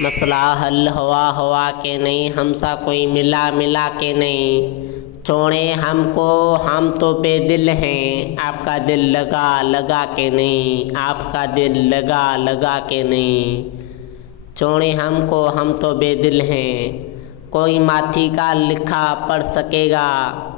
मसला हल हुआ के नहीं, हमसा कोई मिला के नहीं। छोड़े हमको, हम तो बेदिल हैं, आपका दिल लगा के नहीं, आपका दिल लगा के नहीं। छोड़े हमको, हम तो बेदिल हैं, कोई माथी का लिखा पढ़ सकेगा,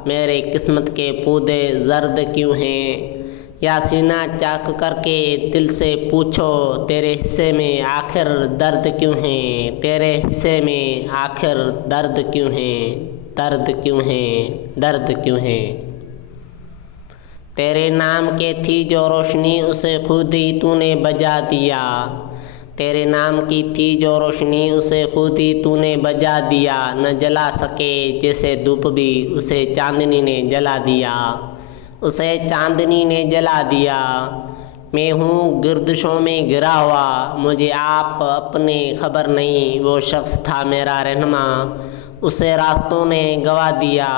मेरे किस्मत के पौधे जर्द क्यों हैं। या सीना चाक करके दिल से पूछो, तेरे हिस्से में आखिर दर्द क्यों है, तेरे हिस्से में आखिर दर्द क्यों है, दर्द क्यों है, दर्द क्यों है। तेरे नाम के थी जो रोशनी, उसे खुद ही तूने बजा दिया। तेरे नाम की थी जो रोशनी, उसे खुद ही तूने बजा दिया। न जला सके जैसे धूप भी, उसे चांदनी ने जला दिया, उसे चांदनी ने जला दिया। मैं हूँ गर्दिशों में गिरा हुआ, मुझे आप अपने खबर नहीं। वो शख्स था मेरा रहनुमा, उसे रास्तों ने गवा दिया।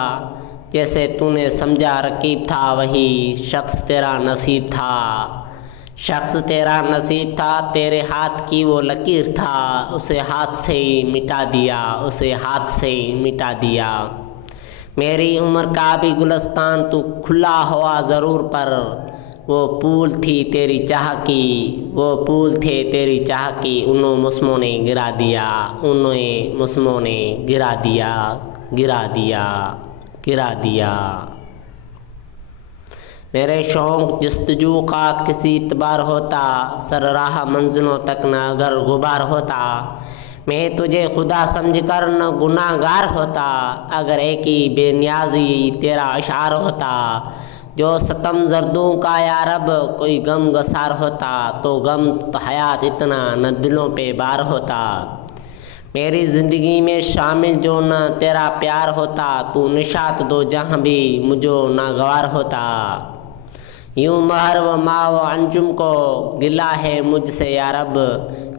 जैसे तूने समझा रकीब था, वही शख्स तेरा नसीब था, शख्स तेरा नसीब था। तेरे हाथ की वो लकीर था, उसे हाथ से ही मिटा दिया, उसे हाथ से ही मिटा दिया। मेरी उम्र का भी गुलस्तान तू खुला हुआ ज़रूर, पर वो फूल थी तेरी चाह की, वो फूल थे तेरी चाह की। उन्हों मौसमों ने गिरा दिया, उन्हें मौसमों ने गिरा दिया, गिरा दिया, गिरा दिया। मेरे शौक़ जस्तजू का किसी इतबार होता, सर राह मंजिलों तक न अगर गुबार होता। मैं तुझे खुदा समझकर न गुनाहगार होता, अगर एक ही बेनियाजी तेरा अशार होता। जो सतम जर्दों का या रब कोई गम गसार होता, तो गम तो हयात इतना न दिलों पे बार होता। मेरी ज़िंदगी में शामिल जो न तेरा प्यार होता, तू निशात दो जहाँ भी मुझो नागवार होता। यूँ महर व माँ व अंजुम को गिला है मुझसे या रब,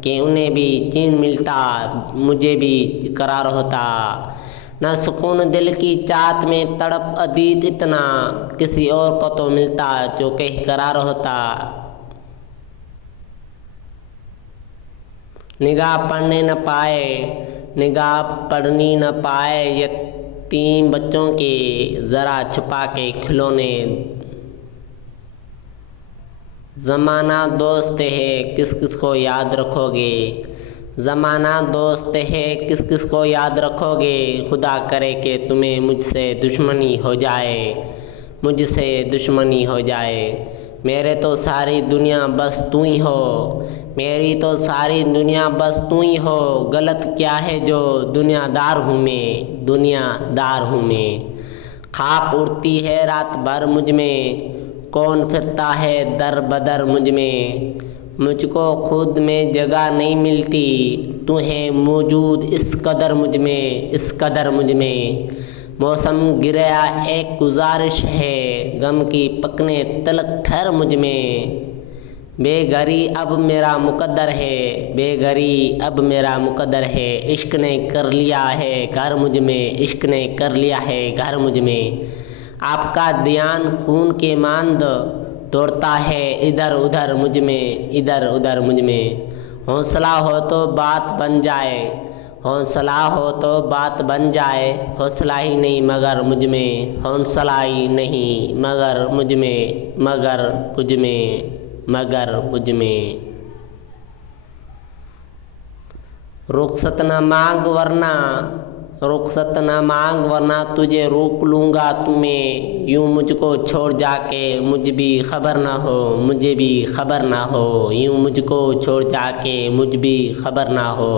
कि उन्हें भी चैन मिलता, मुझे भी करार होता। न सुकून दिल की चाहत में तड़प अदीत इतना, किसी और को तो मिलता जो कहीं करार होता। निगाह पढ़ने न पाए, निगाह पढ़नी न पाए, यतीम बच्चों के ज़रा छुपा के खिलौने। ज़माना दोस्त है, किस किस को याद रखोगे, ज़माना दोस्त है, किस किस को याद रखोगे। खुदा करे कि तुम्हें मुझसे दुश्मनी हो जाए, मुझसे दुश्मनी हो जाए। मेरे तो सारी दुनिया बस तू ही हो, मेरी तो सारी दुनिया बस तू ही हो। गलत क्या है जो दुनियादार हूँ मैं, दुनियादार हूँ मैं। ख्वाब उड़ती है रात भर मुझ में, कौन फिरता है दर बदर मुझ में। मुझको खुद में जगह नहीं मिलती, तू है मौजूद इस कदर मुझ में, इस कदर मुझ में। मौसम गिरया एक गुजारिश है, गम की पकने तलक ठहर मुझ में। बेघरी अब मेरा मुकद्दर है, बेघरी अब मेरा मुकद्दर है। इश्क ने कर लिया है घर मुझ में, इश्क ने कर लिया है घर मुझ में। आपका ध्यान खून के मांद दौड़ता है इधर उधर मुझ में, इधर उधर मुझ में। हौसला हो तो बात बन जाए, हौसला हो तो बात बन जाए। हौसला ही नहीं मगर मुझ में, हौसला ही नहीं मगर मुझ में, मगर मुझ में, मगर मुझ में। रुखसत न मांग वरना, रुखसत न मांग वरना तुझे रोक लूँगा तुम्हें। यूँ मुझको छोड़ जाके मुझ भी खबर ना हो, मुझे भी खबर ना हो। यूँ मुझको छोड़ जाके मुझ भी खबर ना हो।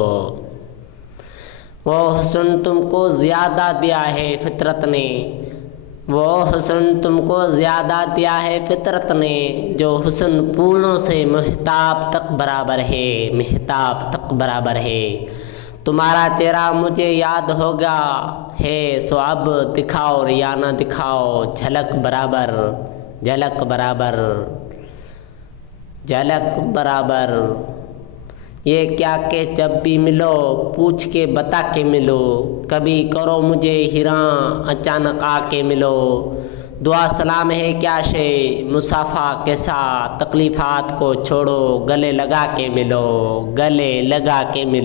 वो हुस्न तुमको ज़्यादा दिया है फितरत ने, वो हुस्न तुमको ज़्यादा दिया है फितरत ने। जो हुस्न फूलों से महताब तक बराबर है, महताब तक बराबर है। तुम्हारा चेहरा मुझे याद होगा है, सो अब दिखाओ या ना दिखाओ, झलक बराबर, झलक बराबर, झलक बराबर। ये क्या के जब भी मिलो पूछ के बता के मिलो, कभी करो मुझे हिरा अचानक आके मिलो। दुआ सलाम है क्या शे मुसाफा कैसा, तकलीफ़ात को छोड़ो गले लगा के मिलो, गले लगा के मिलो।